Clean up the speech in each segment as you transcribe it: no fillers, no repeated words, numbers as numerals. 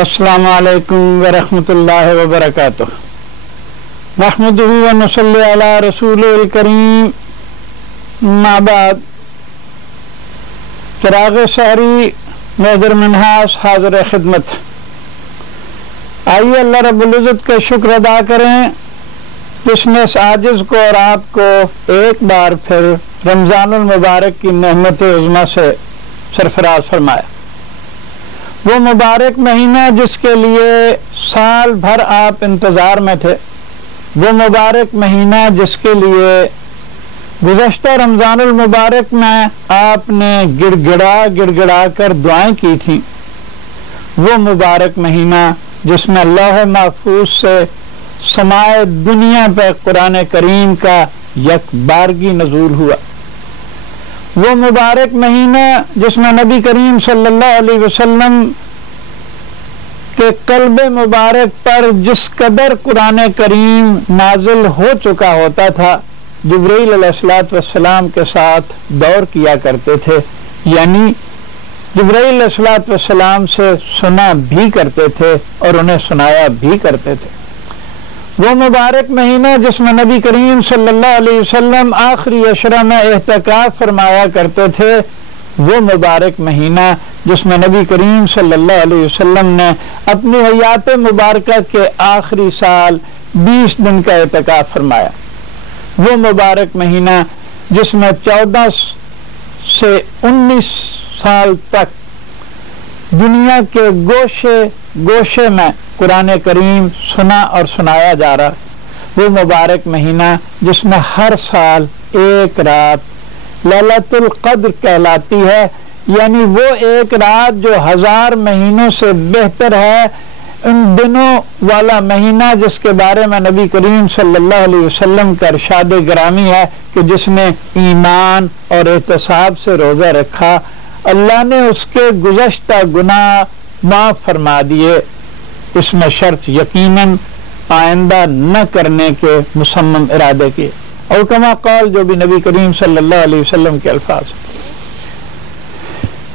السلام علیکم ورحمۃ اللہ وبرکاتہ. نحمدہ ونصلی علی رسول الکریم. اما بعد. چراغ سحری محضر منحاس حاضر خدمت. آئیے اللہ رب العزت کا شکر ادا کریں جس نے اس عاجز کو اور آپ کو ایک بار پھر رمضان المبارک کی نعمت عظمیٰ سے سرفراز فرمایا. وہ مبارک مہینہ جس کے لیے سال بھر آپ انتظار میں تھے، وہ مبارک مہینہ جس کے لیے گزشتہ رمضان المبارک میں آپ نے گڑ گڑا کر دعائیں کی تھیں، وہ مبارک مہینہ جس میں لوح محفوظ سے سمائے دنیا پہ قرآن کریم کا یک بارگی نزول ہوا، وہ مبارک مہینہ جس میں نبی کریم صلی اللہ علیہ وسلم کے قلب مبارک پر جس قدر قرآن کریم نازل ہو چکا ہوتا تھا، جبرائیل علیہ السلام کے ساتھ دور کیا کرتے تھے، یعنی جبرائیل علیہ السلام سے سنا بھی کرتے تھے اور انہیں سنایا بھی کرتے تھے. وہ مبارک مہینہ جس میں نبی کریم صلی اللہ علیہ وسلم آخری عشرہ میں اعتکاف فرمایا کرتے تھے، وہ مبارک مہینہ جس میں نبی کریم صلی اللہ علیہ وسلم نے اپنی حیات مبارکہ کے آخری سال 20 دن کا اعتکاف فرمایا، وہ مبارک مہینہ جس میں 14 سے 19 سال تک دنیا کے گوشے میں قرآن کریم سنا اور سنایا جا رہا، وہ مبارک مہینہ جس میں ہر سال ایک رات لیلۃ القدر کہلاتی ہے، یعنی وہ ایک رات جو 1000 مہینوں سے بہتر ہے. ان دنوں والا مہینہ جس کے بارے میں نبی کریم صلی اللہ علیہ وسلم کا ارشاد گرامی ہے کہ جس نے ایمان اور احتساب سے روزہ رکھا، اللہ نے اس کے گزشتہ گناہ معاف فرما دیے، اس میں شرط یقیناً آئندہ نہ کرنے کے مصمم ارادے کیے. اور کما قال، جو بھی نبی کریم صلی اللہ علیہ وسلم کے الفاظ.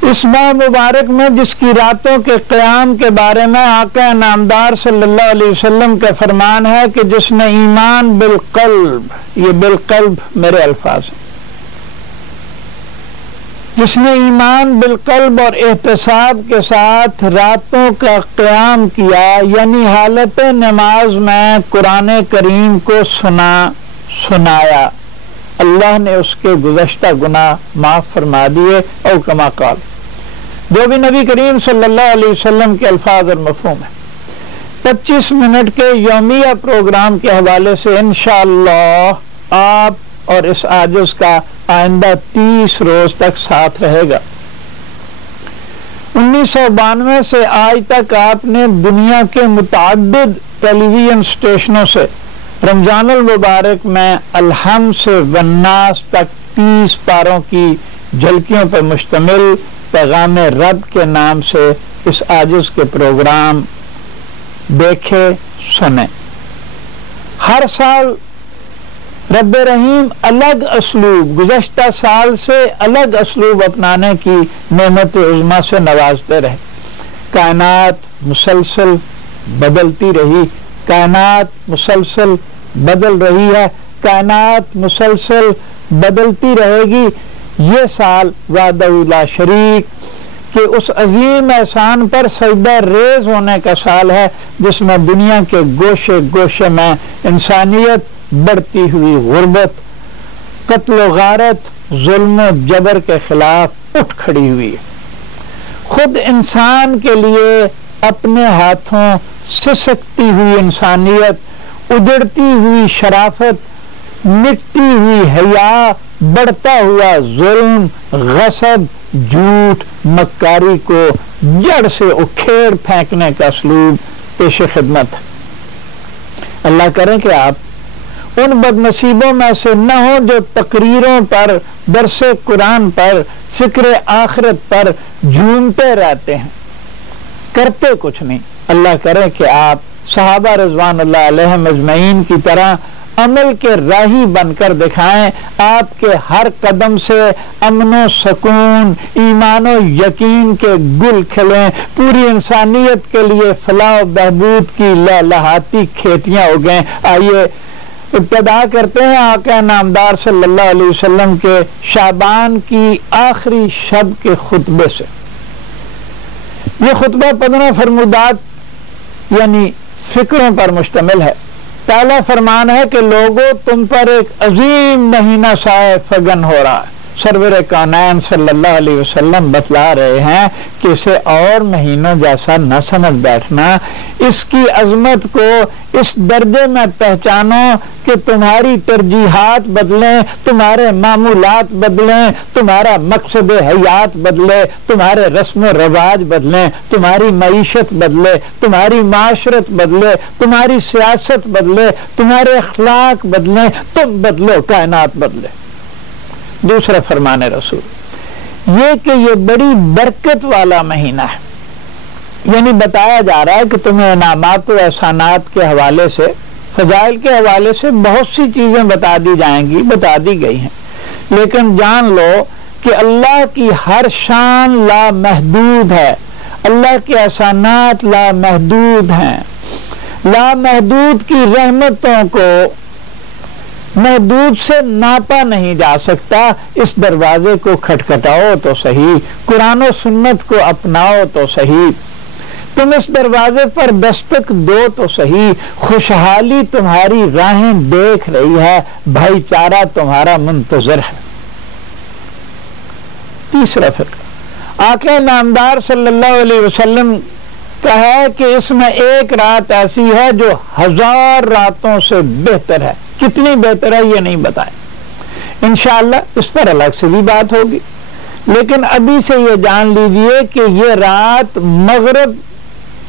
اس ماہ مبارک میں جس کی راتوں کے قیام کے بارے میں آقا نامدار صلی اللہ علیہ وسلم کا فرمان ہے کہ جس نے ایمان بالقلب، یہ بالقلب میرے الفاظ ہیں، جس نے ایمان بالقلب اور احتساب کے ساتھ راتوں کا قیام کیا، یعنی حالت نماز میں قرآن کریم کو سنایا، اللہ نے اس کے گزشتہ گناہ معاف فرما دیے. او کما قال، جو بھی نبی کریم صلی اللہ علیہ وسلم کے الفاظ اور مفہوم ہے. 25 منٹ کے یومیہ پروگرام کے حوالے سے انشاءاللہ آپ اور اس عاجز کا آئندہ 30 روز تک ساتھ رہے گا. 1992 سے آج تک آپ نے دنیا کے متعدد ٹیلی ویژن اسٹیشنوں سے رمضان المبارک میں الحمد سے والناس تک 30 پاروں کی جھلکیوں پر مشتمل پیغام رب کے نام سے اس عاجز کے پروگرام دیکھے سنے. ہر سال رب رحیم الگ اسلوب، گزشتہ سال سے الگ اسلوب اپنانے کی نعمت عظمیٰ سے نوازتے رہے. کائنات مسلسل بدلتی رہی، کائنات مسلسل بدل رہی ہے، کائنات مسلسل بدلتی رہے گی. یہ سال وعدہ لا شریک کہ اس عظیم احسان پر سجدہ ریز ہونے کا سال ہے جس میں دنیا کے گوشے میں انسانیت بڑھتی ہوئی غربت، قتل و غارت، ظلم و جبر کے خلاف اٹھ کھڑی ہوئی ہے. خود انسان کے لیے اپنے ہاتھوں سسکتی ہوئی انسانیت، اجڑتی ہوئی شرافت، مٹتی ہوئی حیا، بڑھتا ہوا ظلم، غصب، جھوٹ، مکاری کو جڑ سے اکھیڑ پھینکنے کا اسلوب پیش خدمت ہے. اللہ کرے کہ آپ ان بد نصیبوں میں سے نہ ہو جو تقریروں پر، درس قرآن پر، فکر آخرت پر جھومتے رہتے ہیں، کرتے کچھ نہیں. اللہ کرے کہ آپ صحابہ رضوان اللہ علیہم اجمعین کی طرح عمل کے راہی بن کر دکھائیں، آپ کے ہر قدم سے امن و سکون، ایمان و یقین کے گل کھلیں، پوری انسانیت کے لیے فلاح و بہبود کی لہلہاتی کھیتیاں اگیں۔ آئیے ابتدا کرتے ہیں آقا نامدار صلی اللہ علیہ وسلم کے شعبان کی آخری شب کے خطبے سے۔ یہ خطبہ 15 فرمودات یعنی فکروں پر مشتمل ہے۔ پہلا فرمان ہے کہ لوگوں تم پر ایک عظیم مہینہ سائے فگن ہو رہا ہے۔ سرور کونین صلی اللہ علیہ وسلم بتلا رہے ہیں کہ اسے اور مہینوں جیسا نہ سمجھ بیٹھنا، اس کی عظمت کو اس درجے میں پہچانو کہ تمہاری ترجیحات بدلیں، تمہارے معمولات بدلیں، تمہارا مقصد حیات بدلے، تمہارے رسم و رواج بدلیں، تمہاری معیشت بدلے، تمہاری معاشرت بدلے، تمہاری سیاست بدلے، تمہارے اخلاق بدلیں، تم بدلو، کائنات بدلے۔ دوسرا فرمان رسول یہ کہ یہ بڑی برکت والا مہینہ ہے، یعنی بتایا جا رہا ہے کہ تمہیں انعامات و احسانات کے حوالے سے، فضائل کے حوالے سے بہت سی چیزیں بتا دی جائیں گی، بتا دی گئی ہیں، لیکن جان لو کہ اللہ کی ہر شان لامحدود ہے، اللہ کے احسانات لامحدود ہیں۔ لامحدود کی رحمتوں کو محدود سے ناپا نہیں جا سکتا۔ اس دروازے کو کھٹکھٹاؤ تو صحیح، قرآن و سنت کو اپناؤ تو صحیح، تم اس دروازے پر دستک دو تو صحیح، خوشحالی تمہاری راہیں دیکھ رہی ہے، بھائی چارہ تمہارا منتظر ہے۔ تیسرا فکر آقا نامدار صلی اللہ علیہ وسلم کا ہے کہ اس میں ایک رات ایسی ہے جو 1000 راتوں سے بہتر ہے۔ کتنی بہتر ہے یہ نہیں بتائیں، انشاءاللہ اس پر الگ سے بھی بات ہوگی، لیکن ابھی سے یہ جان لیجئے کہ یہ رات مغرب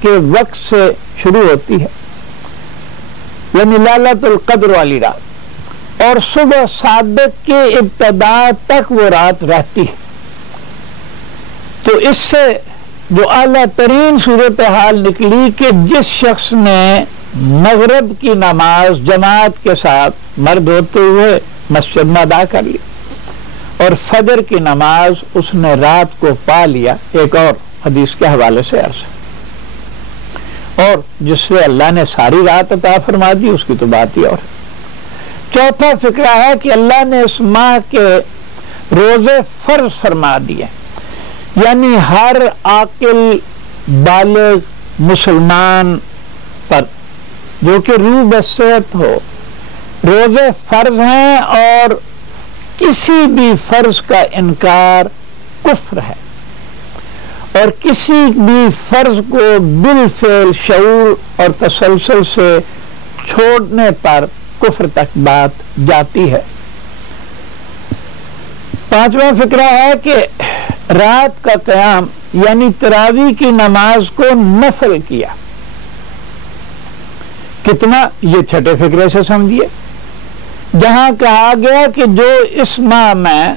کے وقت سے شروع ہوتی ہے، یعنی لیلۃ القدر والی رات، اور صبح صادق کے ابتدا تک وہ رات رہتی ہے۔ تو اس سے جو اعلیٰ ترین صورتحال نکلی کہ جس شخص نے مغرب کی نماز جماعت کے ساتھ مرد ہوتے ہوئے مسجد میں ادا کر لی، اور فجر کی نماز اس نے رات کو پا لیا، ایک اور حدیث کے حوالے سے عرض، اور جس سے اللہ نے ساری رات عطا فرما دی اس کی تو بات ہی اور۔ چوتھا فکرہ ہے کہ اللہ نے اس ماہ کے روزے فرض فرما دیے، یعنی ہر عاقل بالغ مسلمان پر جو کہ روح بصیرت ہو، روزے فرض ہیں، اور کسی بھی فرض کا انکار کفر ہے، اور کسی بھی فرض کو بالفعل شعور اور تسلسل سے چھوڑنے پر کفر تک بات جاتی ہے۔ پانچواں فکرہ ہے کہ رات کا قیام یعنی تراویح کی نماز کو نفل کیا۔ کتنا؟ یہ چھٹے فکرے سے سمجھیے، جہاں کہا گیا کہ جو اس ماہ میں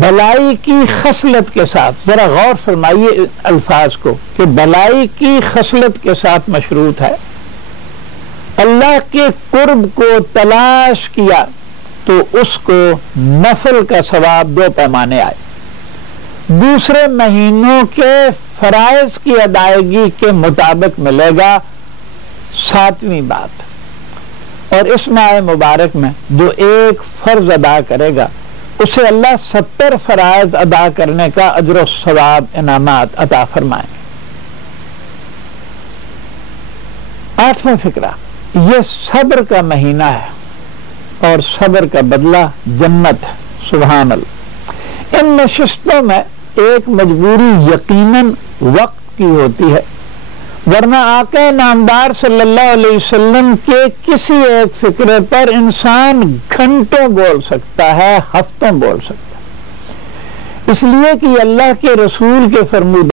بلائی کی خصلت کے ساتھ، ذرا غور فرمائیے الفاظ کو، کہ بلائی کی خصلت کے ساتھ مشروط ہے، اللہ کے قرب کو تلاش کیا تو اس کو نفل کا ثواب 2 پیمانے آئے۔ دوسرے مہینوں کے فرائض کی ادائیگی کے مطابق ملے گا 7ویں بات، اور اس ماہ مبارک میں جو ایک فرض ادا کرے گا اسے اللہ 70 فرائض ادا کرنے کا اجر و ثواب انعامات عطا فرمائیں گے۔ 8واں فکرہ یہ صبر کا مہینہ ہے، اور صبر کا بدلہ جنت ہے۔ سبحان اللہ۔ ان نشستوں میں ایک مجبوری یقیناً وقت کی ہوتی ہے، ورنہ آقا نامدار صلی اللہ علیہ وسلم کے کسی ایک فکرے پر انسان گھنٹوں بول سکتا ہے، ہفتوں بول سکتا ہے، اس لیے کہ اللہ کے رسول کے فرمودہ